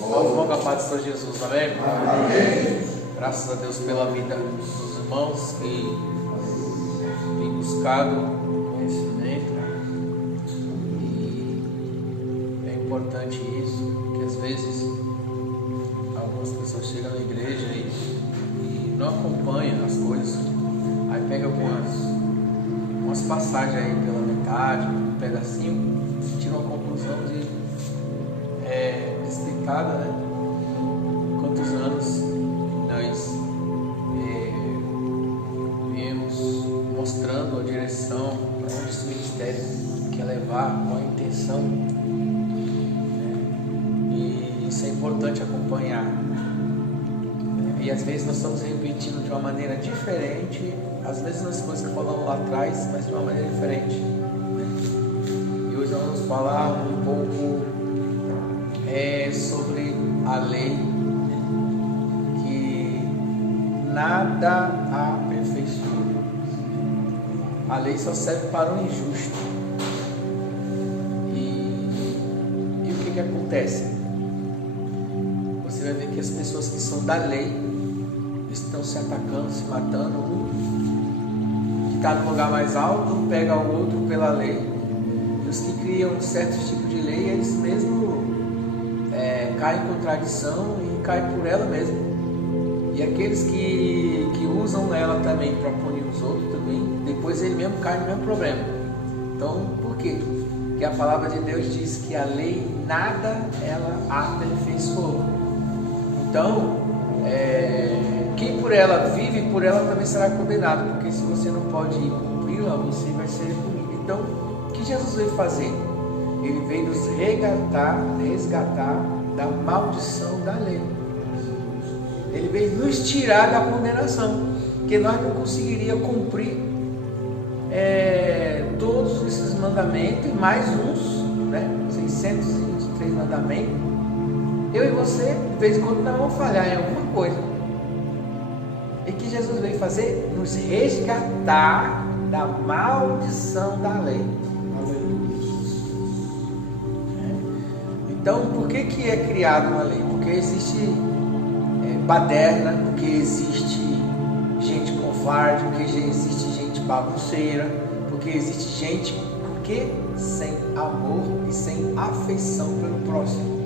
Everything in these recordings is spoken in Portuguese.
Logo a paz do Senhor Jesus, amém? Amém. Graças a Deus pela vida dos irmãos que têm buscado conhecimento. E é importante isso, que às vezes algumas pessoas chegam na igreja e não acompanham as coisas. Aí pega algumas passagens aí pela metade, um pedacinho, tira uma conclusão desdicada, né? Quantos anos nós viemos mostrando a direção para onde esse ministério quer levar, qual a intenção, né? E isso é importante acompanhar. E às vezes nós estamos repetindo de uma maneira diferente, às vezes nas coisas que falamos lá atrás, mas de uma maneira diferente, né? E hoje nós vamos falar um pouco sobre a lei, que nada aperfeiçoa. A lei só serve para o injusto. E o que acontece? Você vai ver que as pessoas que são da lei estão se atacando, se matando. Um que está no lugar mais alto pega o outro pela lei. E os que criam um certo tipo de lei, eles mesmos caem em contradição e caem por ela mesmo. E aqueles que usam ela também para punir os outros também, depois ele mesmo cai no mesmo problema. Então, por quê? Porque a palavra de Deus diz que a lei nada ela aperfeiçoou. Então, quem por ela vive, por ela também será condenado, porque se você não pode cumpri-la, você vai ser punido. Então, o que Jesus veio fazer? Ele veio nos resgatar da maldição da lei. Ele veio nos tirar da condenação, porque nós não conseguiríamos cumprir todos esses mandamentos e mais uns, né? 623 mandamentos. Eu e você, de vez em quando, nós vamos falhar em alguma coisa. E que Jesus veio fazer? Nos resgatar da maldição da lei. Então, por que é criada uma lei? Porque existe baderna, porque existe gente covarde, porque existe gente bagunceira, porque existe gente sem amor e sem afeição pelo próximo.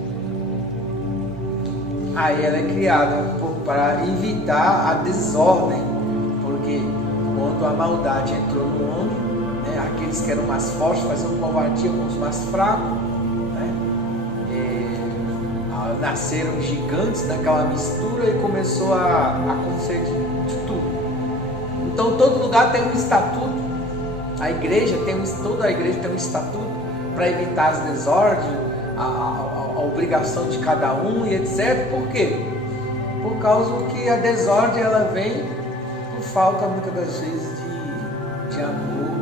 Aí ela é criada para evitar a desordem, porque quando a maldade entrou no homem, né, aqueles que eram mais fortes faziam covardia com os mais fracos. Nasceram gigantes daquela mistura e começou a acontecer de tudo. Então todo lugar tem um estatuto. Toda a igreja tem um estatuto para evitar as desordens, a obrigação de cada um e etc. Por quê? Por causa que a desordem ela vem por falta muitas das vezes de amor,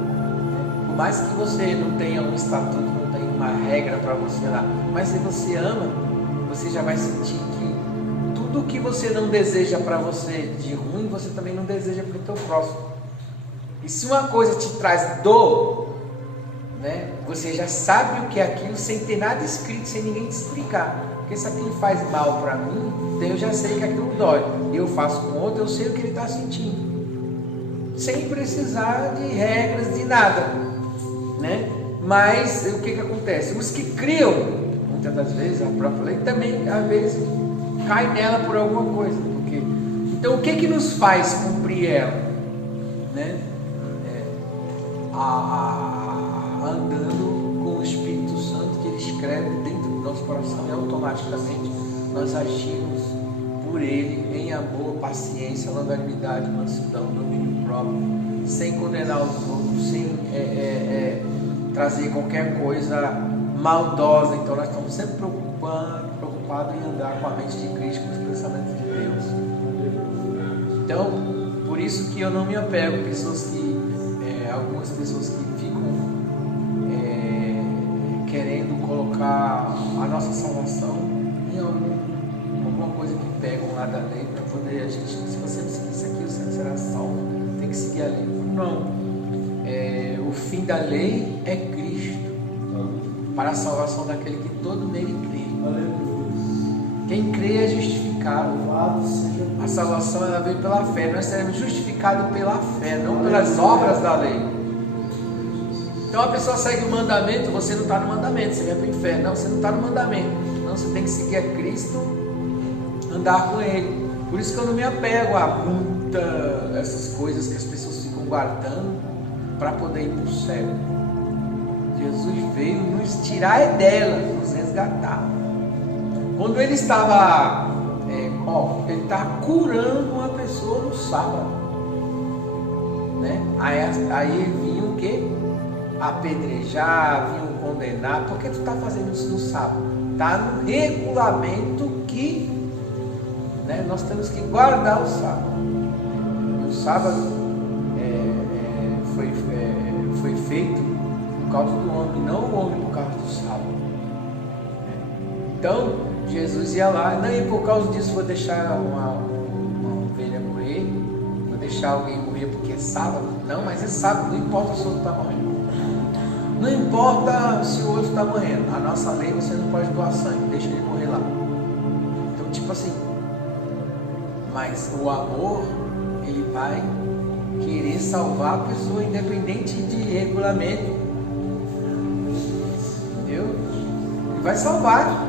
né? Por mais que você não tenha um estatuto, não tenha uma regra para você lá, mas se você ama, você já vai sentir que tudo que você não deseja para você de ruim, você também não deseja para o teu próximo. E se uma coisa te traz dor, né, você já sabe o que é aquilo sem ter nada escrito, sem ninguém te explicar. Porque se aquilo faz mal para mim, então eu já sei que aquilo dói. Eu faço com outro, eu sei o que ele está sentindo. Sem precisar de regras, de nada, né? Mas o que acontece? Os que criam, muitas das vezes, a própria lei também, às vezes, cai nela por alguma coisa. Porque... Então, o que nos faz cumprir ela? Né? Andando com o Espírito Santo, que Ele escreve dentro do nosso coração, e automaticamente nós agimos por Ele em amor, paciência, longanimidade, mansidão, domínio próprio, sem condenar os outros, sem trazer qualquer coisa maldosa. Então nós estamos sempre preocupados em andar com a mente de Cristo, com os pensamentos de Deus. Então, por isso que eu não me apego a pessoas que, algumas pessoas que ficam querendo colocar a nossa salvação em alguma coisa que pegam lá da lei para poder a gente, se você não seguir isso aqui, você não será salvo, tem que seguir a lei. Não, o fim da lei é Cristo, para a salvação daquele que todo nele crê. Quem crê é justificado. A salvação ela vem pela fé. Nós seremos justificados pela fé, não pelas obras da lei. Então a pessoa segue o mandamento, você não está no mandamento, você vai para o inferno. Não, você não está no mandamento. Não, você tem que seguir a Cristo, andar com Ele. Por isso que eu não me apego a muita essas coisas que as pessoas ficam guardando para poder ir para o céu. Jesus veio nos tirar delas, nos resgatar. Quando ele estava ele estava curando uma pessoa no sábado, né? Aí vinham o quê? Apedrejar, vinham condenar. Por que tu está fazendo isso no sábado? Está no regulamento que, né, nós temos que guardar o sábado. E o sábado foi feito por causa do homem, não o homem por causa do sábado. Então Jesus ia lá, não, e por causa disso vou deixar uma ovelha morrer, vou deixar alguém morrer porque é sábado. Não, mas é sábado, não importa se o outro está morrendo. Não importa se o outro está morrendo. A nossa lei, você não pode doar sangue, deixa ele morrer lá. Então, tipo assim, mas o amor, ele vai querer salvar a pessoa, independente de regulamento. Entendeu? Ele vai salvar.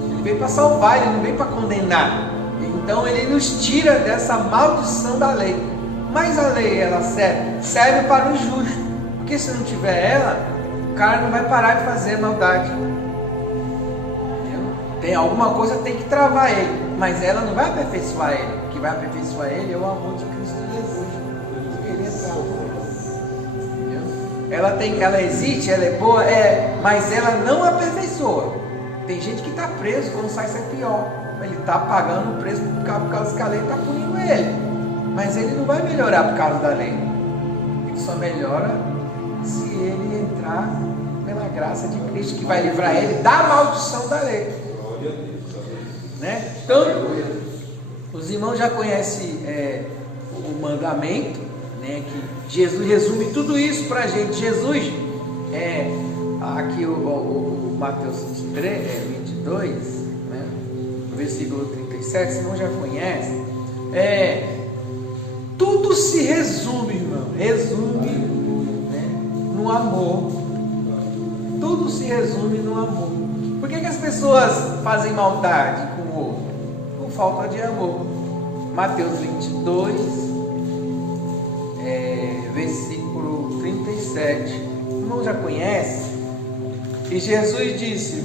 Ele veio para salvar, ele não veio para condenar. Então ele nos tira dessa maldição da lei. Mas a lei, ela serve para o justo. Porque se não tiver ela, o cara não vai parar de fazer maldade. Entendeu? Tem alguma coisa que tem que travar ele. Mas ela não vai aperfeiçoar ele. O que vai aperfeiçoar ele é o amor de Cristo Jesus. Ele é salvo. Ela existe, ela é boa, mas ela não aperfeiçoa. Tem gente que está preso, quando sai isso é pior. Ele está pagando o preço por causa que a lei está punindo ele. Mas ele não vai melhorar por causa da lei. Ele só melhora se ele entrar pela graça de Cristo, que vai livrar ele da maldição da lei. Né? Então, os irmãos já conhecem o mandamento, né, que Jesus resume tudo isso para a gente. Jesus, aqui o Mateus 22, né, no versículo 37, os irmãos já conhecem. Tudo se resume, irmão, né, no amor. Tudo se resume no amor. Por que as pessoas fazem maldade com o outro? Por falta de amor. Mateus 22, versículo 37. O irmão já conhece. E Jesus disse: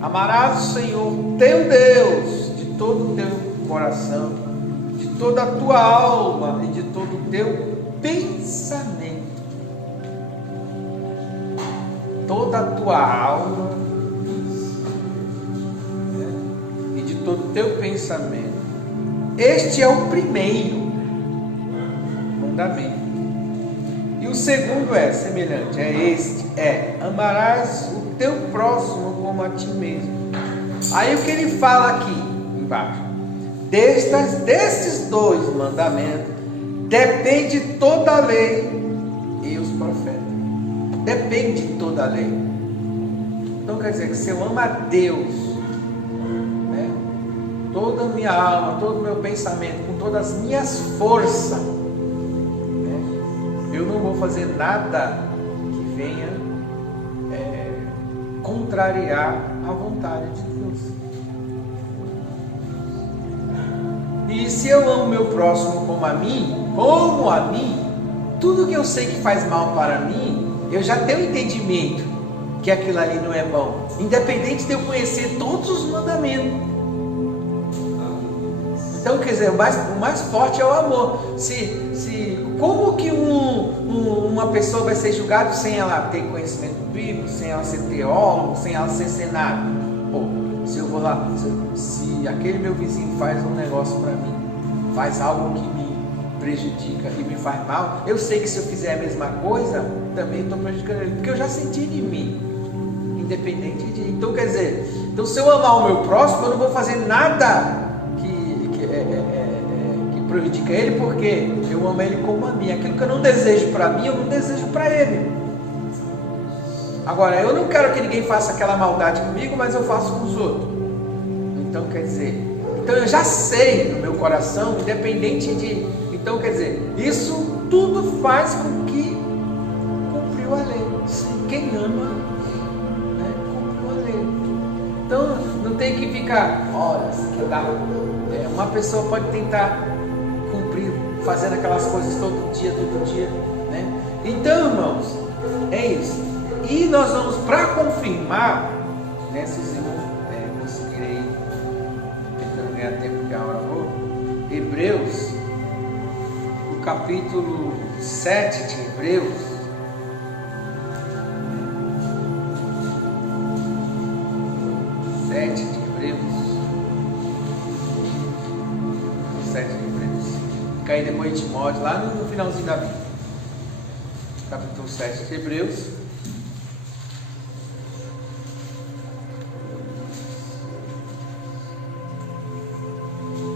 amarás o Senhor teu Deus de todo o teu coração, de toda a tua alma e de todo o teu pensamento. Toda a tua alma, né, e de todo o teu pensamento. Este é o primeiro mandamento. E o segundo é semelhante, amarás o teu próximo como a ti mesmo. Aí o que ele fala aqui embaixo? Desses dois mandamentos depende toda a lei e os profetas. Depende toda a lei. Então quer dizer que se eu amo a Deus, né, toda a minha alma, todo o meu pensamento, com todas as minhas forças, eu não vou fazer nada que venha contrariar a vontade de Deus. E se eu amo meu próximo como a mim, tudo que eu sei que faz mal para mim, eu já tenho entendimento que aquilo ali não é bom, independente de eu conhecer todos os mandamentos. Então, quer dizer, o mais forte é o amor. Como que uma pessoa vai ser julgada sem ela ter conhecimento bíblico, sem ela ser teólogo, sem ela ser senado? Se eu vou lá, se aquele meu vizinho faz um negócio para mim, faz algo que me prejudica e me faz mal, eu sei que se eu fizer a mesma coisa, também estou prejudicando ele, porque eu já senti de mim, independente de... Então, quer dizer, se eu amar o meu próximo, eu não vou fazer nada que prejudica ele, porque eu amo ele como a mim. Aquilo que eu não desejo para mim, eu não desejo para ele. Agora, eu não quero que ninguém faça aquela maldade comigo, mas eu faço com os outros. Então quer dizer, então eu já sei no meu coração, independente de, então quer dizer, isso tudo faz com que cumpriu a lei. Sim, quem ama, né, cumpriu a lei. Então não tem que ficar, olha, que dá. Uma pessoa pode tentar cumprir, fazendo aquelas coisas todo dia, né? Então, irmãos, é isso. E nós vamos, para confirmar, né, se os irmãos conseguirem, tentando ganhar tempo que a hora vou, Hebreus, o capítulo 7 de Hebreus, fica aí depois de Timóteo, lá no finalzinho da Bíblia, capítulo 7 de Hebreus,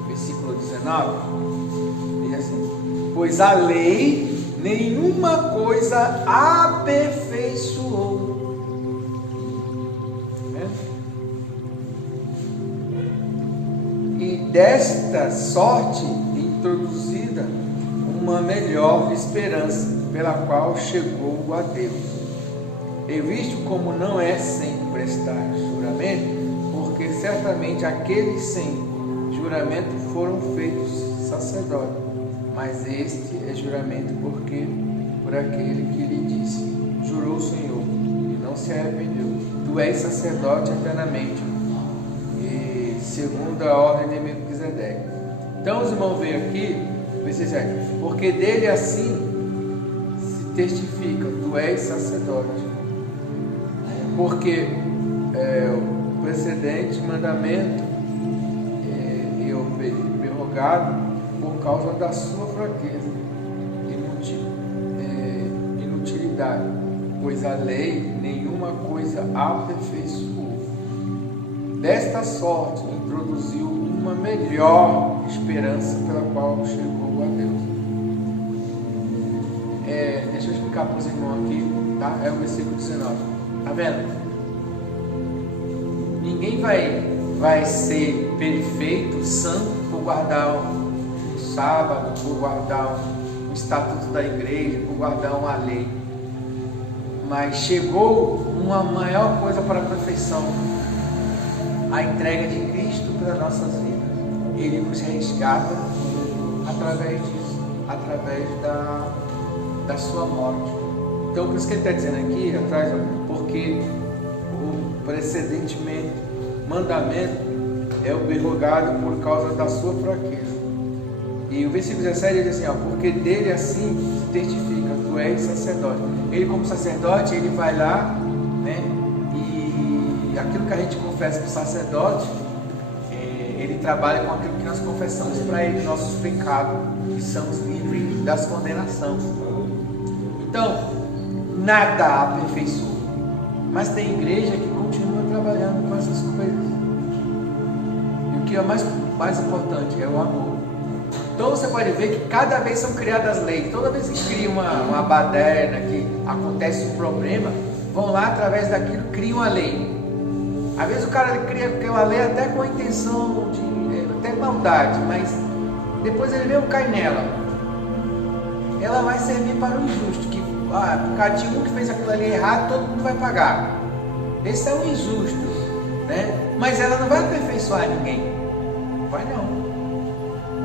versículo 19, diz assim: pois a lei nenhuma coisa aperfeiçoou. E desta sorte introduzida uma melhor esperança, pela qual chegou a Deus. E visto como não é sem prestar juramento, porque certamente aqueles sem juramento foram feitos sacerdotes, mas este é juramento porque por aquele que lhe disse: jurou o Senhor e não se arrependeu, tu és sacerdote eternamente, e segundo a ordem de Melquisedeque. Então os irmãos veem aqui, porque dele assim se testifica: tu és sacerdote. Porque o precedente mandamento é prorrogado por causa da sua fraqueza e inutilidade, pois a lei nenhuma coisa aperfeiçoou. Desta sorte introduziu uma melhor esperança, pela qual chegou a Deus. Deixa eu explicar para os irmãos aqui, tá? É o versículo 19. Tá vendo? Ninguém vai ser perfeito, santo, por guardar um sábado, por guardar um estatuto da igreja, por guardar uma lei. Mas chegou uma maior coisa para a perfeição: a entrega de Cristo pelas nossas vidas. Ele nos resgata através disso, através da sua morte. Então, por isso que ele está dizendo aqui atrás, porque o precedentemente mandamento é obrigado por causa da sua fraqueza. E o versículo 17 diz assim: porque dele assim se testifica: tu és sacerdote. Ele, como sacerdote, ele vai lá, né? E aquilo que a gente confessa para o sacerdote, ele trabalha com aquilo que nós confessamos para ele, nossos pecados, que somos livres das condenações. Então, nada aperfeiçoa, mas tem igreja que continua trabalhando com essas coisas. E o que é mais importante é o amor. Então você pode ver que cada vez são criadas leis. Toda vez que cria uma baderna, que acontece um problema, vão lá através daquilo, criam a lei. Às vezes o cara cria aquela lei até com a intenção de até maldade, mas depois ele mesmo cai nela. Ela vai servir para o injusto, que por causa de um que fez aquilo ali errado, todo mundo vai pagar. Esse é o injusto, né? Mas ela não vai aperfeiçoar ninguém. Não vai não.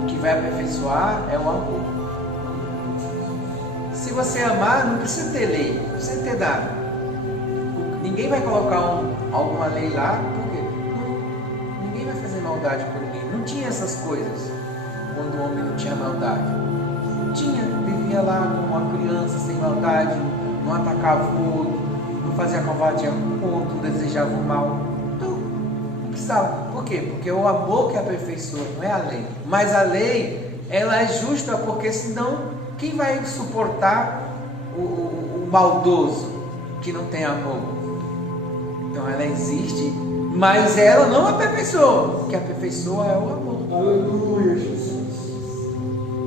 O que vai aperfeiçoar é o amor. Se você amar, não precisa ter lei, não precisa ter nada. Ninguém vai colocar alguma lei lá, porque ninguém vai fazer maldade por ninguém. Não tinha essas coisas quando o homem não tinha maldade. Não tinha, vivia lá como uma criança sem maldade, não atacava o outro, não fazia covardia com o outro, não desejava o mal. Então, não precisava. Por quê? Porque é o amor que aperfeiçoa, não é a lei. Mas a lei, ela é justa, porque senão quem vai suportar o maldoso que não tem amor? Então ela existe, mas ela não aperfeiçoa. O que aperfeiçoa é o amor. Aleluia, Jesus.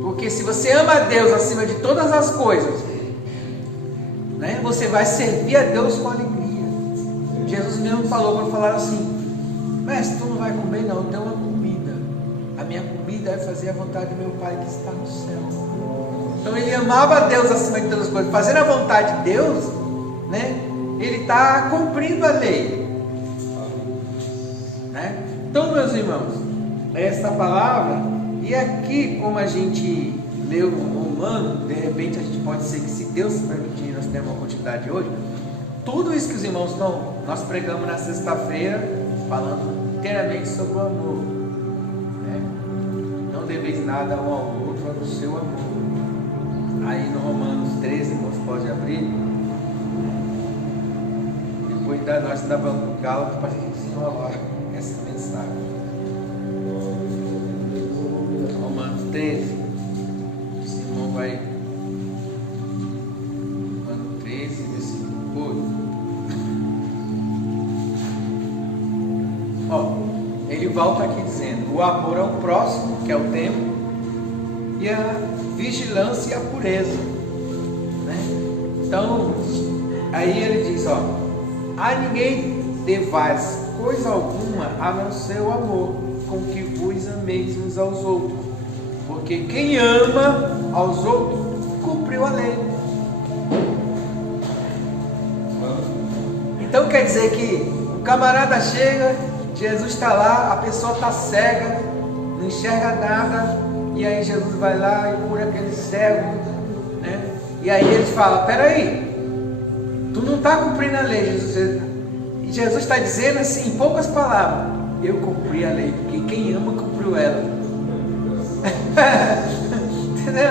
Porque se você ama a Deus acima de todas as coisas, né, você vai servir a Deus com alegria. Jesus mesmo falou, quando falaram assim: Mestre, tu não vai comer? Não, eu tenho uma comida. A minha comida é fazer a vontade do meu Pai que está no céu. Então ele amava a Deus acima de todas as coisas. Fazendo a vontade de Deus, né? Ele está cumprindo a lei, né? Então, meus irmãos, essa palavra, e aqui, como a gente leu no Romano, de repente a gente pode ser que, se Deus permitir, nós temos uma continuidade hoje. Tudo isso que os irmãos estão, nós pregamos na sexta-feira, falando inteiramente sobre o amor, né? Não deveis nada um ao outro, a não ser o amor. Aí no Romanos 13, irmãos, pode abrir. Depois nós estávamos no Gálatas para a gente desenrolar essa mensagem. Romanos 13. O irmão vai. Romanos 13, versículo 8. Ó, ele volta aqui dizendo: o amor ao próximo, que é o tempo, e a vigilância e a pureza, né? Então, aí ele diz, ó: a ninguém devais coisa alguma a não ser o amor, com que vos ameis uns aos outros, porque quem ama aos outros cumpriu a lei. Então quer dizer que o camarada chega, Jesus está lá, a pessoa está cega, não enxerga nada, e aí Jesus vai lá e cura aquele cego, né? E aí eles falam: peraí, tu não está cumprindo a lei, Jesus. E Jesus está dizendo assim, em poucas palavras: eu cumpri a lei, porque quem ama cumpriu ela. Entendeu?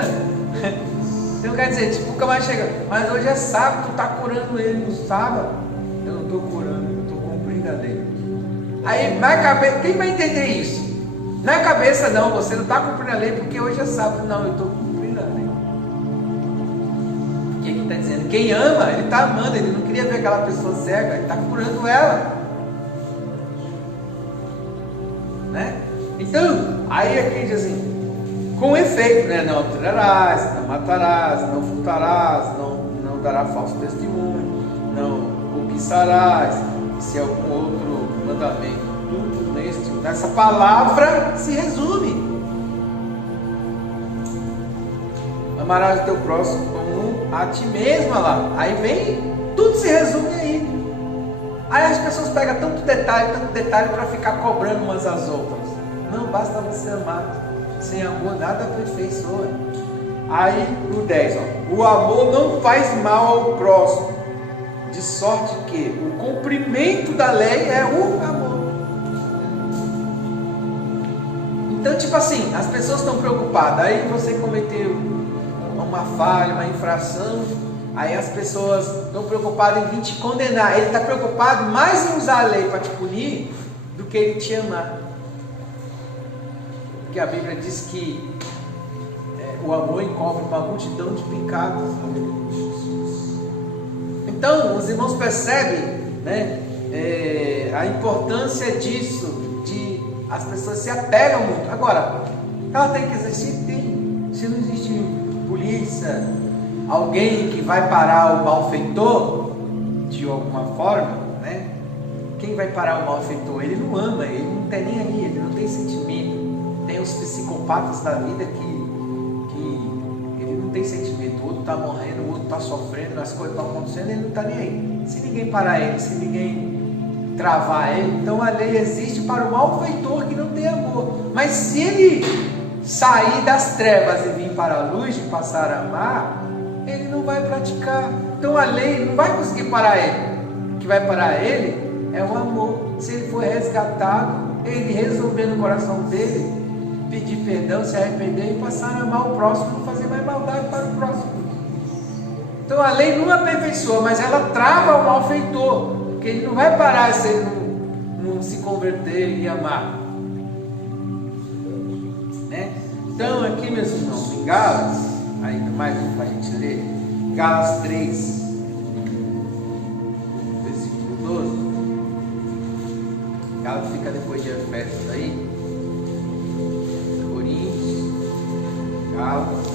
Então quer dizer, tipo, o camarada chega: mas hoje é sábado, tu está curando ele no sábado. Eu não estou curando, eu estou cumprindo a lei. Aí na cabeça, quem vai entender isso? Na cabeça, não, você não está cumprindo a lei porque hoje é sábado. Não, eu estou cumprindo a lei. O que está dizendo? Quem ama, ele está amando, ele não queria ver aquela pessoa cega, ele está curando ela, né? Então, aí aqui diz assim, com efeito, né? Não adulterarás, não matarás, não furtarás, não dará falso testemunho, não cobiçarás, se algum outro mandamento. Tudo nessa palavra se resume: amarás o teu próximo como a ti mesmo. Lá, aí vem, tudo se resume aí. Aí as pessoas pegam tanto detalhe para ficar cobrando umas às outras. Não basta você amar, sem amor nada aperfeiçoa. Aí o 10, ó: o amor não faz mal ao próximo, de sorte que o cumprimento da lei é o amor. Então, tipo assim, as pessoas estão preocupadas. Aí você cometeu uma falha, uma infração, aí as pessoas estão preocupadas em vir te condenar. Ele está preocupado mais em usar a lei para te punir do que ele te amar. Porque a Bíblia diz que o amor encobre uma multidão de pecados. Então, os irmãos percebem, né, a importância disso. As pessoas se apegam muito. Agora, ela tem que existir? Tem. Se não existe polícia, alguém que vai parar o malfeitor, de alguma forma, né? Quem vai parar o malfeitor? Ele não ama, ele não tem nem aí, ele não tem sentimento. Tem os psicopatas da vida que ele não tem sentimento. O outro está morrendo, o outro está sofrendo, as coisas estão acontecendo, ele não está nem aí. Se ninguém parar ele, se ninguém travar ele, então a lei existe para o malfeitor que não tem amor. Mas se ele sair das trevas e vir para a luz e passar a amar, ele não vai praticar. Então a lei não vai conseguir parar ele. O que vai parar ele é o amor. Se ele for resgatado, ele resolver no coração dele, pedir perdão, se arrepender e passar a amar o próximo, não fazer mais maldade para o próximo. Então a lei não aperfeiçoa, mas ela trava o malfeitor, porque ele não vai parar se ele não se converter e amar, né? Então aqui, meus irmãos, em Gálatas, ainda mais um para a gente ler, Gálatas 3, versículo 12. Gálatas fica depois de Efésios aí. Coríntios, Gálatas.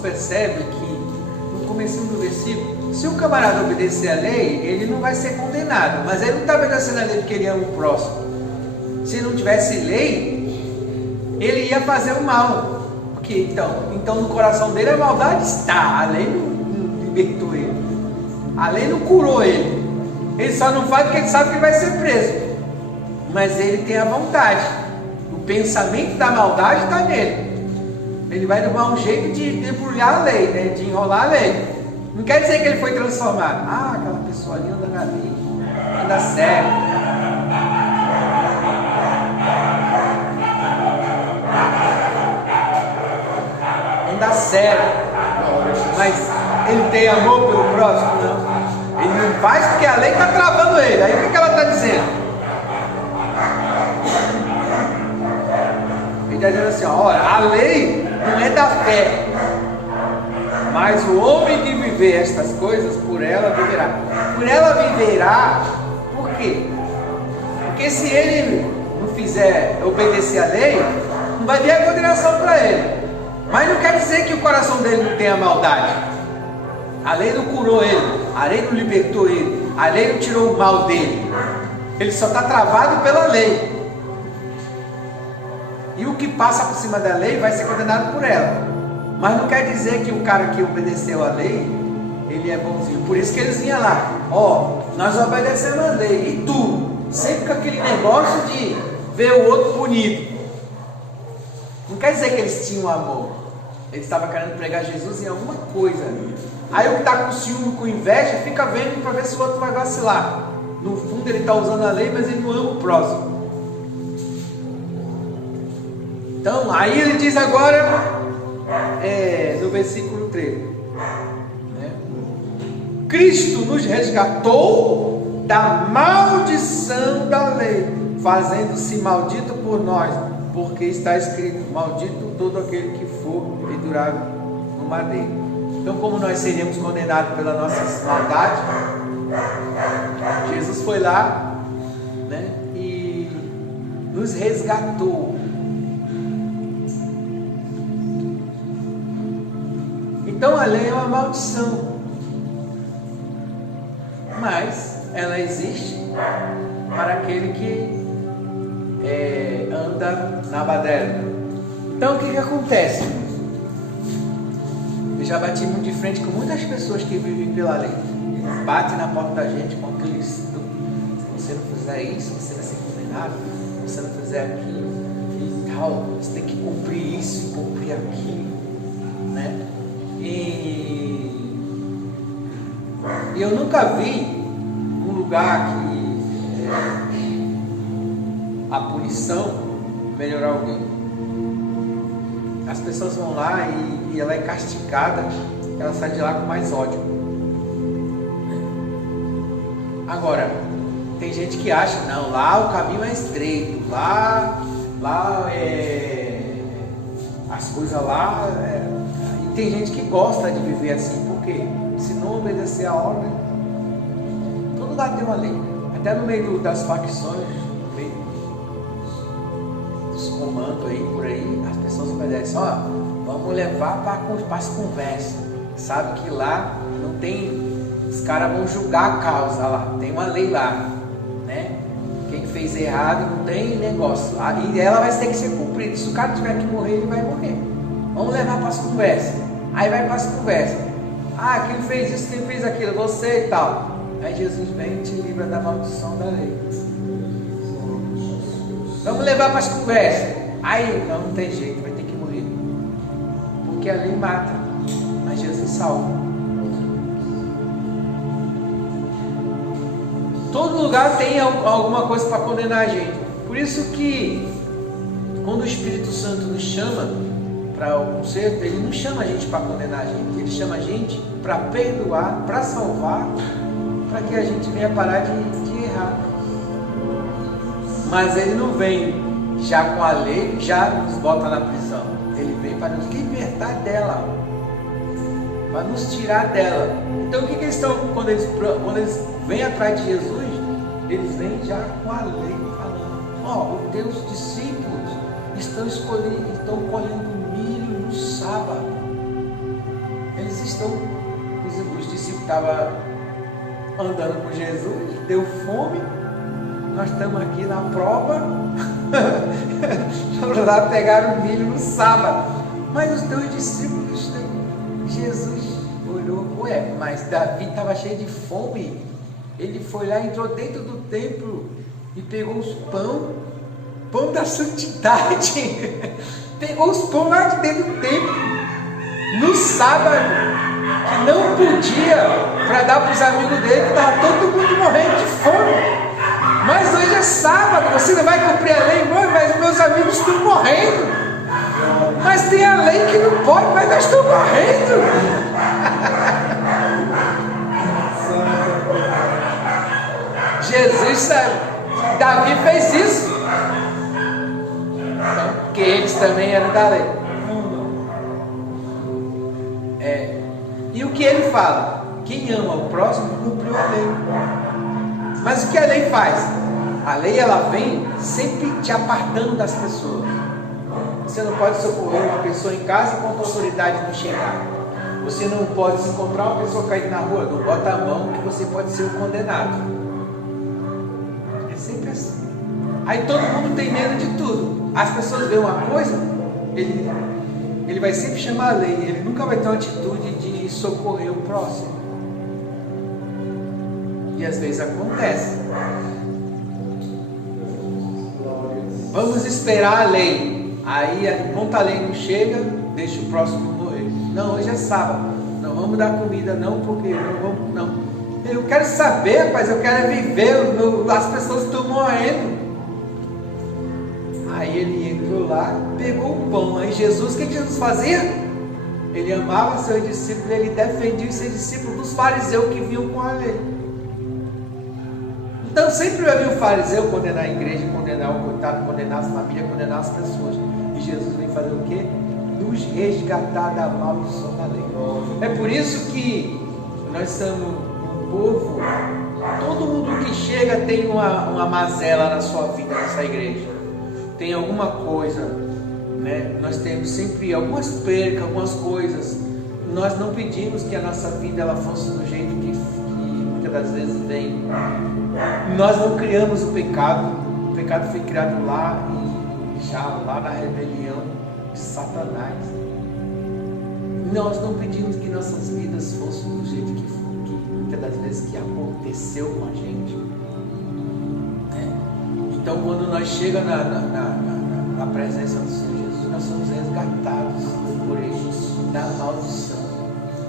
percebe que, no começo do versículo, se o camarada obedecer a lei, ele não vai ser condenado. Mas ele não está obedecendo a lei porque ele ama o próximo. Se não tivesse lei, ele ia fazer o mal. Porque, então no coração dele a maldade está. A lei não libertou ele. A lei não curou ele. Ele só não faz porque ele sabe que ele vai ser preso. Mas ele tem a vontade. O pensamento da maldade está nele. Ele vai dar um jeito de embrulhar a lei, né? De enrolar a lei. Não quer dizer que ele foi transformado. Ah, aquela pessoa ali anda na lei, anda sério. Anda sério. Mas ele tem amor pelo próximo? Não. Ele não faz porque a lei está travando ele. Aí o que ela está dizendo? Ele está dizendo assim, olha, a lei não é da fé, mas o homem que viver estas coisas, por ela viverá. Por ela viverá, por quê? Porque se ele não fizer obedecer a lei, não vai ter a condenação para ele. Mas não quer dizer que o coração dele não tenha maldade. A lei não curou ele, a lei não libertou ele, a lei não tirou o mal dele. Ele só está travado pela lei. E o que passa por cima da lei vai ser condenado por ela. Mas não quer dizer que o cara que obedeceu a lei, ele é bonzinho. Por isso que eles iam lá, nós obedecemos a lei. E tu? Sempre com aquele negócio de ver o outro bonito. Não quer dizer que eles tinham amor. Eles estavam querendo pregar Jesus em alguma coisa. Aí o que está com ciúme, com inveja, fica vendo para ver se o outro vai vacilar. No fundo ele está usando a lei, mas ele não ama o próximo. Então, aí ele diz agora, no versículo 13, né? Cristo nos resgatou da maldição da lei, fazendo-se maldito por nós, porque está escrito, maldito todo aquele que for pendurado no madeiro. Então, como nós seríamos condenados pelas nossas maldades, Jesus foi lá, né, e nos resgatou. Então a lei é uma maldição, mas ela existe para aquele que anda na baderna. Então o que acontece? Eu já bati muito de frente com muitas pessoas que vivem pela lei. Eles batem na porta da gente com aquele se você não fizer isso, você vai ser condenado. Se você não fizer aquilo e tal, você tem que cumprir isso e cumprir aquilo, né? E eu nunca vi um lugar que a punição melhorar alguém. As pessoas vão lá e ela é castigada, ela sai de lá com mais ódio. Agora, tem gente que acha, não, lá o caminho é estreito, lá as coisas lá. E tem gente que gosta de viver assim, porque se não obedecer a ordem, todo lugar tem uma lei, até no meio das facções, no meio dos comandos aí, por aí, as pessoas obedecem, vamos levar para as conversas, sabe que lá não tem, os caras vão julgar a causa lá, tem uma lei lá, né? Quem fez errado não tem negócio, e ela vai ter que ser cumprida. Se o cara tiver que morrer, ele vai morrer. Vamos levar para as conversas. Aí vai para as conversas. Quem fez isso, quem fez aquilo, você e tal. Aí Jesus vem e te livra da maldição da lei. Vamos levar para as conversas. Aí não tem jeito, vai ter que morrer. Porque a lei mata, mas Jesus salva. Todo lugar tem alguma coisa para condenar a gente. Por isso que quando o Espírito Santo nos chama para o conserto, ele não chama a gente para condenar a gente, ele chama a gente para perdoar, para salvar, para que a gente venha parar de errar. Mas ele não vem já com a lei, já nos bota na prisão. Ele vem para nos libertar dela, para nos tirar dela. Então o que eles estão, quando eles vêm atrás de Jesus, eles vêm já com a lei, falando, os teus discípulos estão colhendo milho no sábado. Eles estão, os discípulos estavam andando com Jesus, deu fome, nós estamos aqui na prova, foram lá pegar o milho no sábado, mas os dois discípulos, Jesus olhou, mas Davi estava cheio de fome, ele foi lá, entrou dentro do templo e pegou os pão da santidade, pegou os pão lá de dentro do templo, no sábado, que não podia, para dar para os amigos dele, que estava todo mundo morrendo de fome. Mas hoje é sábado, você não vai cumprir a lei, mas meus amigos estão morrendo. Mas tem a lei que não pode, mas nós estamos morrendo. Jesus sabe, Davi fez isso. Então, porque eles também eram da lei. E o que ele fala? Quem ama o próximo cumpriu a lei. Mas o que a lei faz? A lei, ela vem sempre te apartando das pessoas. Você não pode socorrer uma pessoa em casa enquanto a autoridade não chegar. Você não pode se encontrar uma pessoa caída na rua, não bota a mão que você pode ser o condenado. É sempre assim. Aí todo mundo tem medo de tudo. As pessoas veem uma coisa, ele vai sempre chamar a lei, ele nunca vai ter uma atitude de socorrer o próximo. E às vezes acontece. Vamos esperar a lei. Aí, enquanto a lei não chega, deixa o próximo morrer. Não, hoje é sábado. Não vamos dar comida, não, porque não vamos, não. Eu quero saber, rapaz, eu quero viver. As pessoas estão morrendo. Aí ele entrou lá, pegou o pão. Aí Jesus, o que Jesus fazia? Ele amava seus discípulos, ele defendia os seus discípulos dos fariseus que vinham com a lei. Então sempre vai vir o fariseu condenar a igreja, condenar o coitado, condenar a família, condenar as pessoas. E Jesus vem fazer o quê? Nos resgatar da maldição da lei. É por isso que nós somos um povo, todo mundo que chega tem uma mazela na sua vida, nessa igreja. Tem alguma coisa, né? Nós temos sempre algumas percas, algumas coisas. Nós não pedimos que a nossa vida ela fosse do jeito que muitas das vezes vem. Nós não criamos o pecado foi criado lá lá na rebelião de Satanás. Nós não pedimos que nossas vidas fossem do jeito que muitas das vezes que aconteceu com a gente. Então quando nós chegamos na presença do Senhor Jesus, nós somos resgatados por Ele da maldição.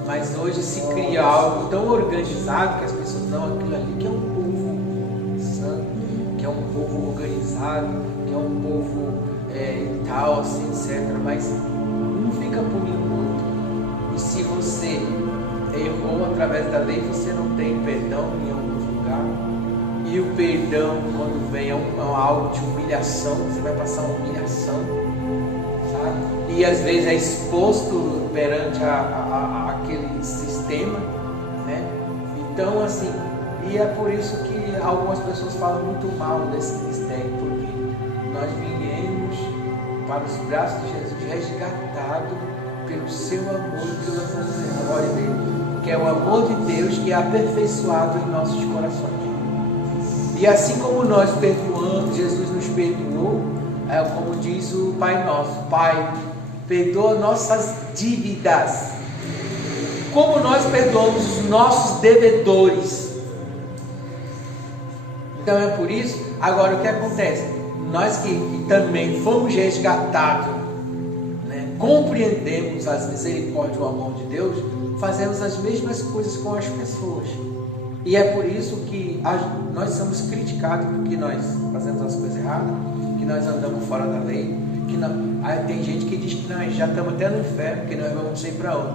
Mas hoje se cria algo tão organizado que as pessoas não, aquilo ali que é um povo santo, que é um povo organizado, que é um povo tal, assim, etc. Mas um fica punindo o outro. E se você errou através da lei, você não tem perdão em algum lugar. E o perdão, quando vem, é algo de humilhação, você vai passar uma humilhação, sabe? E às vezes é exposto perante aquele sistema, né? Então, assim, e é por isso que algumas pessoas falam muito mal desse ministério, porque nós viemos para os braços de Jesus, resgatado pelo seu amor e pela misericórdia dele, que é o amor de Deus que é aperfeiçoado em nossos corações. E assim como nós perdoamos, Jesus nos perdoou, como diz o Pai Nosso: Pai, perdoa nossas dívidas, como nós perdoamos os nossos devedores. Então é por isso, agora o que acontece? Nós que também fomos resgatados, né, compreendemos as misericórdias e o amor de Deus, fazemos as mesmas coisas com as pessoas. E é por isso que nós somos criticados porque nós fazemos as coisas erradas, que nós andamos fora da lei, que aí tem gente que diz que nós já estamos até no inferno, que nós vamos ir para onde?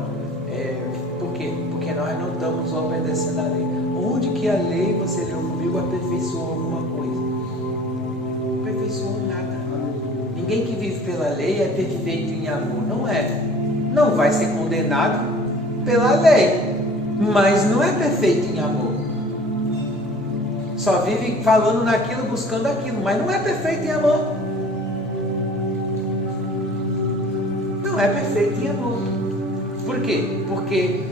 Por quê? Porque nós não estamos obedecendo a lei. Onde que a lei, você leu comigo, aperfeiçoou alguma coisa? Não aperfeiçoou nada. Ninguém que vive pela lei é perfeito em amor. Não é. Não vai ser condenado pela lei, mas não é perfeito em amor. Só vive falando naquilo, buscando aquilo, mas não é perfeito em amor. Não é perfeito em amor. Por quê? Porque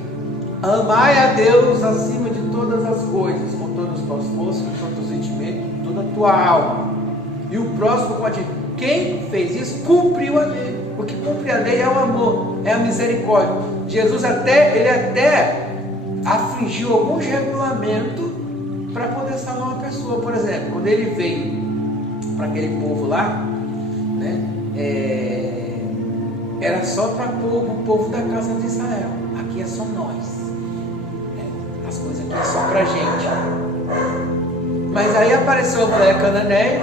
amai a Deus acima de todas as coisas, com todas as tuas forças, com todos os sentimentos, com toda a tua alma. E o próximo pode. Quem fez isso cumpriu a lei. O que cumpre a lei é o amor, é a misericórdia. Jesus até afligiu alguns regulamentos para poder salvar uma pessoa. Por exemplo, quando ele veio para aquele povo lá, né, era só para o povo da casa de Israel. Aqui é só nós, né? As coisas aqui é só para a gente. Mas aí apareceu a mulher cananeia,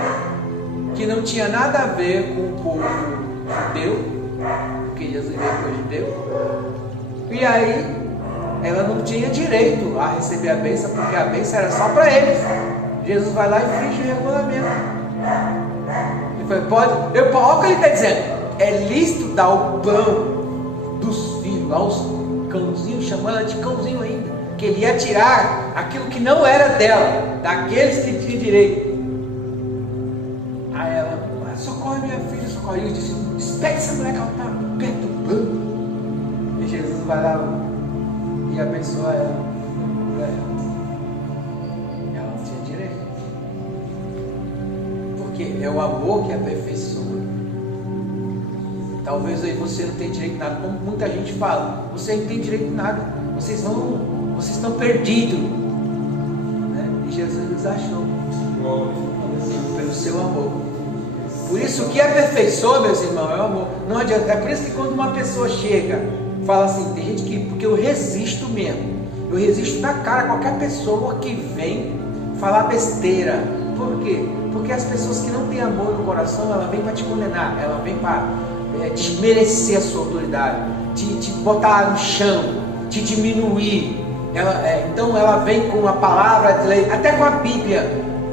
que não tinha nada a ver com o povo judeu, porque Jesus veio para o judeu. E aí ela não tinha direito a receber a bênção, porque a bênção era só para eles. Jesus vai lá e finge o regulamento. Ele foi, olha o que ele está dizendo. É lícito dar o pão dos filhos aos cãozinhos, chamando ela de cãozinho ainda, que ele ia tirar aquilo que não era dela, daqueles que tinham direito. Aí ela, socorre minha filha, socorre. E ele disse, despede essa mulher que ela está perturbando. E Jesus vai lá e abençoa ela. Ela não tinha direito. Porque é o amor que aperfeiçoa. Talvez aí você não tenha direito a nada, como muita gente fala, você não tem direito a nada, vocês estão perdidos, né? E Jesus nos achou pelo seu amor. Por isso o que aperfeiçoa, meus irmãos, é o amor. Não adianta. É por isso que quando uma pessoa chega, fala assim, tem gente que, porque eu resisto mesmo, eu resisto na cara qualquer pessoa que vem falar besteira. Por quê? Porque as pessoas que não têm amor no coração, ela vem para te condenar, ela vem para desmerecer a sua autoridade, te botar no chão, te diminuir. Então ela vem com a palavra de lei, até com a Bíblia,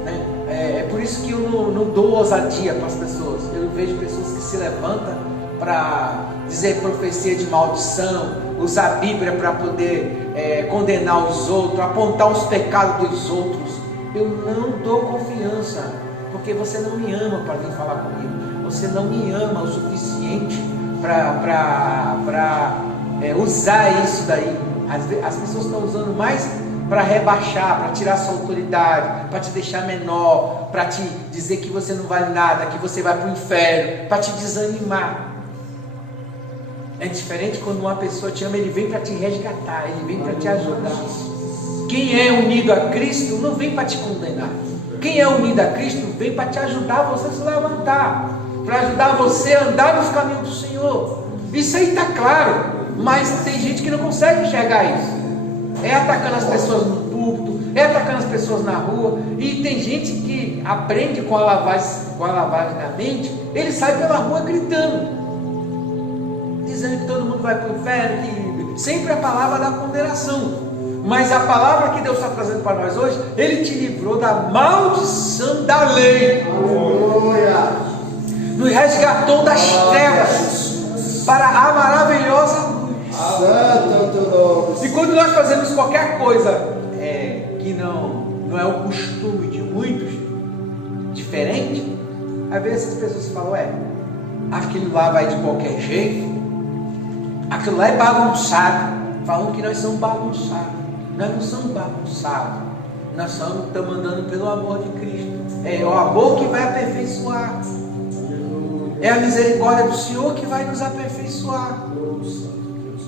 né? É por isso que eu não dou ousadia para as pessoas. Eu vejo pessoas que se levantam para dizer profecia de maldição, usar a Bíblia para poder condenar os outros, apontar os pecados dos outros. Eu não dou confiança, porque você não me ama para vir falar comigo. Você não me ama o suficiente para usar isso daí. As pessoas estão usando mais para rebaixar, para tirar sua autoridade, para te deixar menor, para te dizer que você não vale nada, que você vai para o inferno, para te desanimar. É diferente quando uma pessoa te ama, ele vem para te resgatar, ele vem para te ajudar. Quem é unido a Cristo não vem para te condenar. Quem é unido a Cristo vem para te ajudar você a se levantar, para ajudar você a andar nos caminhos do Senhor. Isso aí está claro, mas tem gente que não consegue enxergar isso. É atacando as pessoas no púlpito, é atacando as pessoas na rua, e tem gente que aprende com a lavagem na mente, ele sai pela rua gritando, dizendo que todo mundo vai para o inferno, que sempre a palavra da condenação. Mas a palavra que Deus está trazendo para nós hoje, Ele te livrou da maldição da lei. Aleluia. Nos resgatou das trevas para a maravilhosa luz. E quando nós fazemos qualquer coisa que não é o costume de muitos, diferente, às vezes as pessoas falam, aquilo lá vai de qualquer jeito, aquilo lá é bagunçado. Falam que nós somos bagunçados. Nós não somos bagunçados, nós estamos andando pelo amor de Cristo. É o amor que vai aperfeiçoar, é a misericórdia do Senhor que vai nos aperfeiçoar.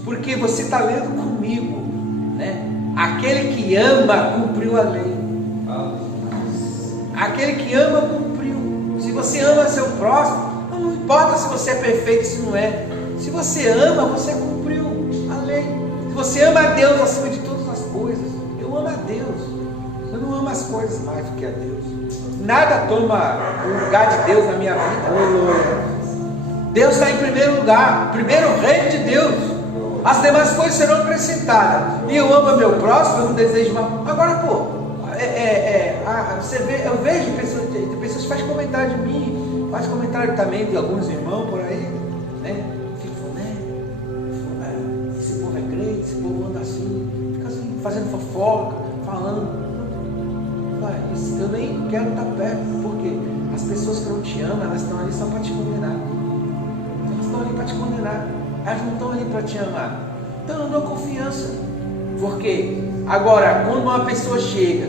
Porque você está lendo comigo, né? Aquele que ama cumpriu a lei. Aquele que ama cumpriu. Se você ama seu próximo, não importa se você é perfeito, se não é. Se você ama, você cumpriu a lei. Se você ama a Deus acima de todas as coisas, eu amo a Deus. Eu não amo as coisas mais do que a Deus. Nada toma o lugar de Deus na minha vida. Deus está em primeiro lugar, primeiro reino de Deus. As demais coisas serão acrescentadas. E eu amo meu próximo, eu não desejo mal. Agora, você vê, eu vejo pessoas que fazem comentário de mim, faz comentário também de alguns irmãos por aí, né? Esse povo é crente, esse povo anda assim, fica assim, fazendo fofoca, falando. Eu nem quero estar perto, porque as pessoas que não te amam, elas estão ali só para te condenar. Elas estão ali para te condenar, elas não estão ali para te amar. Então não dou confiança. Porque agora, quando uma pessoa chega,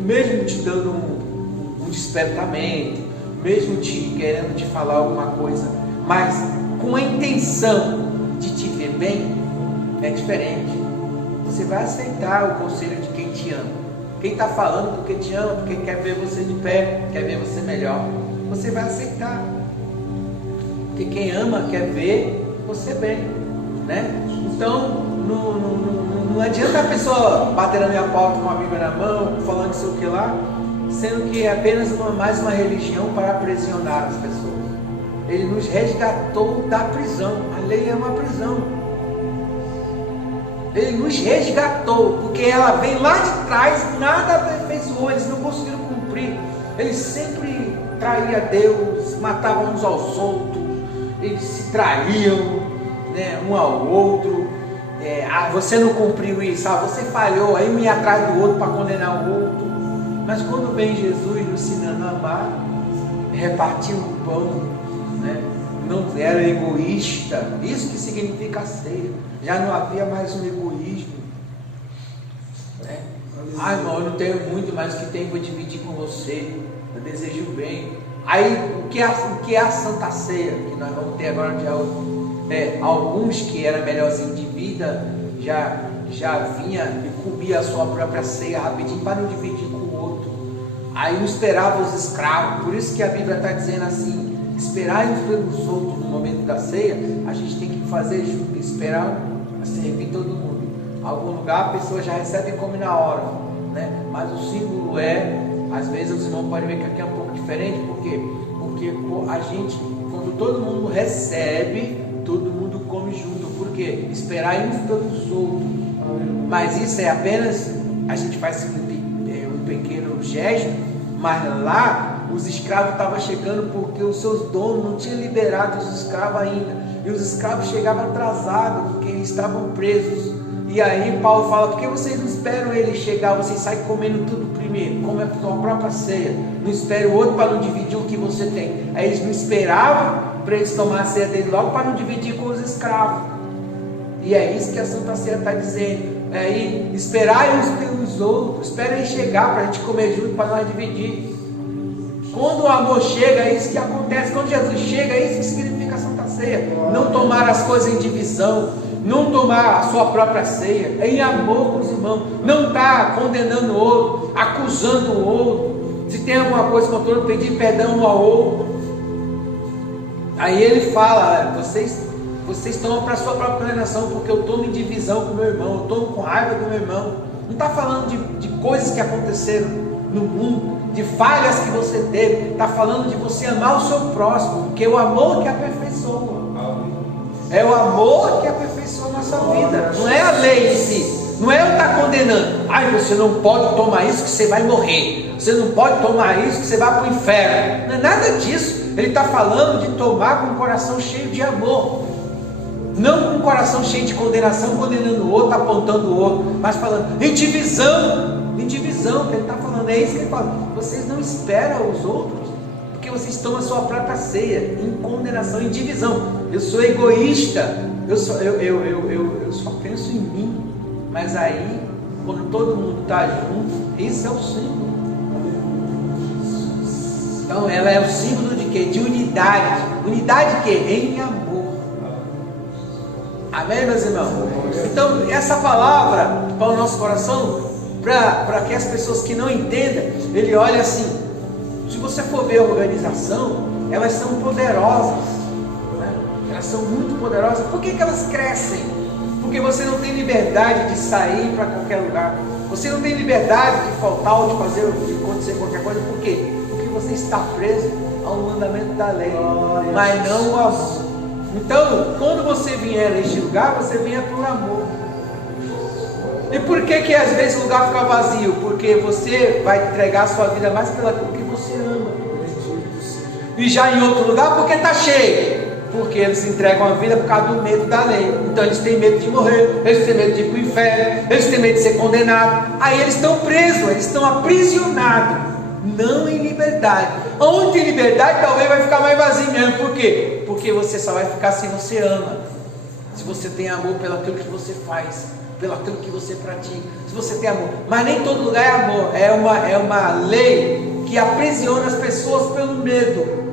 mesmo te dando um despertamento, mesmo querendo te falar alguma coisa, mas com a intenção de te ver bem, é diferente. Você vai aceitar o conselho de quem te ama. Quem está falando porque te ama, porque quer ver você de pé, quer ver você melhor, você vai aceitar. Porque quem ama quer ver você bem, né? Então não adianta a pessoa bater na minha porta com a Bíblia na mão, falando isso ou que lá, sendo que é apenas mais uma religião para aprisionar as pessoas. Ele nos resgatou da prisão. A lei é uma prisão. Ele nos resgatou, porque ela vem lá de trás, nada aperfeiçoou, eles não conseguiram cumprir. Eles sempre traíam a Deus, matavam uns aos outros, eles se traíam, né, um ao outro. Você não cumpriu isso, você falhou, aí um ia atrás do outro para condenar o outro. Mas quando vem Jesus nos ensinando a amar, repartir o pão, né? Não era egoísta, isso que significa a ceia. Já não havia mais um egoísmo, né? Irmão, eu não tenho muito, mas o que tenho vou dividir com você, eu desejo bem. Aí o que é a Santa Ceia, que nós vamos ter agora alguns que era melhorzinho de vida, já vinha e comia a sua própria ceia rapidinho para não dividir com o outro. Aí não esperava os escravos. Por isso que a Bíblia está dizendo assim: esperar pelos outros no momento da ceia. A gente tem que fazer junto, esperar servir todo mundo. Em algum lugar a pessoa já recebe e come na hora, né? Mas o símbolo às vezes os irmãos podem ver que aqui é um pouco diferente. Por quê? Porque a gente, quando todo mundo recebe, todo mundo come junto. Por quê? Esperar uns pelos outros. Mas isso é apenas, a gente faz um pequeno gesto, mas lá os escravos estavam chegando porque os seus donos não tinham liberado os escravos ainda. E os escravos chegavam atrasados porque eles estavam presos. E aí Paulo fala: por que vocês não esperam ele chegar? Vocês saem comendo tudo primeiro, come a sua própria ceia, não espera o outro para não dividir o que você tem. Aí eles não esperavam para eles tomar a ceia dele logo para não dividir com os escravos. E é isso que a Santa Ceia está dizendo. Aí esperai uns pelos outros, esperem chegar para a gente comer junto, para nós dividir. Quando o amor chega, é isso que acontece. Quando Jesus chega, é isso que significa a Santa Ceia. Não tomar as coisas em divisão, não tomar a sua própria ceia, é em amor com os irmãos. Não está condenando o outro, acusando o outro. Se tem alguma coisa contra o outro, pedir perdão um ao outro. Aí ele fala: vocês tomam para a sua própria condenação, porque eu tomo em divisão com o meu irmão, eu tomo com raiva do meu irmão. Não está falando de coisas que aconteceram no mundo, de falhas que você teve. Está falando de você amar o seu próximo, porque é o amor que aperfeiçoa. É o amor que aperfeiçoa a nossa vida. Não é a lei em si. Não é eu estar condenando. Você não pode tomar isso que você vai morrer. Você não pode tomar isso que você vai para o inferno. Não é nada disso. Ele está falando de tomar com o coração cheio de amor. Não com o coração cheio de condenação, condenando o outro, apontando o outro, mas falando em divisão, que ele está falando. É isso que ele fala: vocês não esperam os outros, porque vocês tomam a sua própria ceia, em condenação, em divisão. Eu sou egoísta, eu só penso em mim. Mas aí, quando todo mundo está junto, esse é o símbolo. Então ela é o símbolo de quê? De unidade. Unidade que? Em amor. Amém, meus irmãos? Então, essa palavra para o nosso coração, para que as pessoas que não entendam, ele olha assim: se você for ver a organização, elas são poderosas, né? Elas são muito poderosas. Por que elas crescem? Porque você não tem liberdade de sair para qualquer lugar, você não tem liberdade de faltar ou de acontecer qualquer coisa. Por quê? Porque você está preso ao mandamento da lei, mas não ao amor. Então, quando você vier neste lugar, você venha por amor. E por que às vezes o lugar fica vazio? Porque você vai entregar a sua vida mais pelo que você ama. E já em outro lugar, porque está cheio. Porque eles entregam a vida por causa do medo da lei. Então eles têm medo de morrer, eles têm medo de ir para o inferno, eles têm medo de ser condenados. Aí eles estão presos, eles estão aprisionados. Não em liberdade. Onde tem liberdade, talvez vai ficar mais vazio mesmo. Por quê? Porque você só vai ficar se você ama. Se você tem amor pelo aquilo que você faz, pelo aquilo que você pratica, se você tem amor. Mas nem todo lugar é amor. É uma lei que aprisiona as pessoas pelo medo.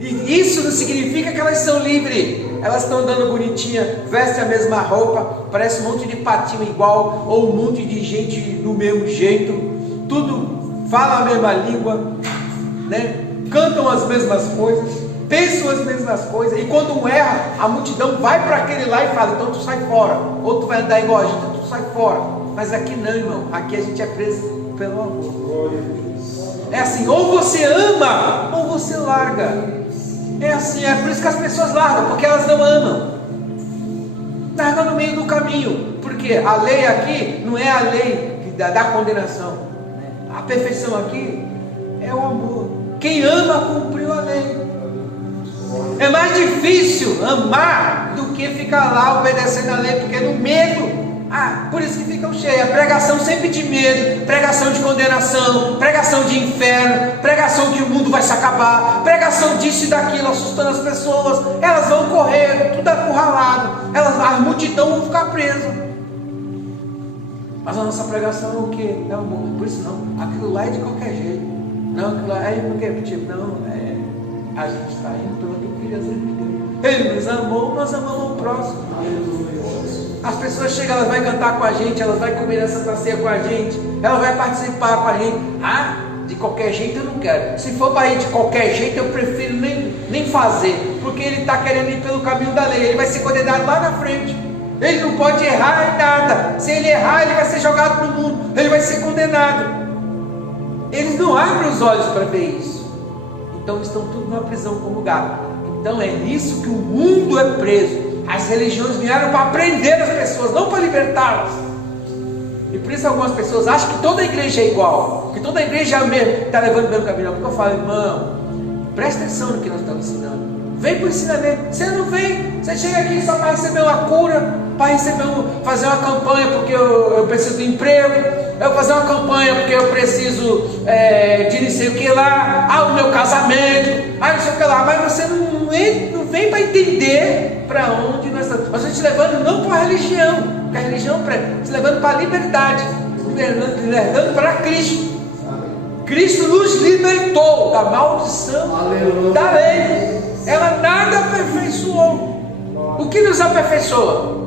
E isso não significa que elas são livres. Elas estão andando bonitinha, vestem a mesma roupa, parece um monte de patinho igual, ou um monte de gente do mesmo jeito, tudo fala a mesma língua, né? Cantam as mesmas coisas, pensam as mesmas coisas, e quando um erra, a multidão vai para aquele lá e fala: então tu sai fora, ou tu vai andar igual a gente, então tu sai fora. Mas aqui não, irmão, aqui a gente é preso pelo amor. É assim, ou você ama, ou você larga. É assim, é por isso que as pessoas largam, porque elas não amam. Largam no meio do caminho, porque a lei aqui não é a lei da condenação. A perfeição aqui é o amor. Quem ama cumpriu a lei. É mais difícil amar do que ficar lá obedecendo a lei, porque no medo. Por isso que ficam cheias. Pregação sempre de medo, pregação de condenação, pregação de inferno, pregação que o mundo vai se acabar, pregação disso e daquilo, assustando as pessoas. Elas vão correr, tudo acurralado, a multidão vão ficar presas. Mas a nossa pregação é o que? É o amor. Por isso não, aquilo lá é de qualquer jeito. Não, aquilo lá é porque, tipo, não, a gente está indo pelo que queria dizer de Deus. Ele nos amou, nós amamos o próximo. As pessoas chegam, elas vão cantar com a gente, elas vão comer essa Santa Ceia com a gente, ela vai participar com a gente. De qualquer jeito eu não quero. Se for para ir de qualquer jeito, eu prefiro nem fazer, porque ele está querendo ir pelo caminho da lei, ele vai ser condenado lá na frente. Ele não pode errar em nada. Se ele errar, ele vai ser jogado no mundo, ele vai ser condenado. Eles não abrem os olhos para ver isso. Então estão tudo numa prisão como gato. Então é nisso que o mundo é preso. As religiões vieram para prender as pessoas, não para libertá-las. E por isso algumas pessoas acham que toda igreja é igual, que toda igreja está levando o mesmo caminho. Porque eu falo: irmão, presta atenção no que nós estamos ensinando. Vem para o ensinamento. Você não vem, você chega aqui só para receber uma cura, para fazer uma campanha porque eu preciso de emprego, eu vou fazer uma campanha porque eu preciso de não sei o que lá, o meu casamento, não sei o que lá. Mas você não vem para entender para onde nós estamos. Nós estamos te levando não para a religião, porque a religião te levando para a liberdade, levando para Cristo. Cristo nos libertou da maldição da lei. Ela nada aperfeiçoou. O que nos aperfeiçoa?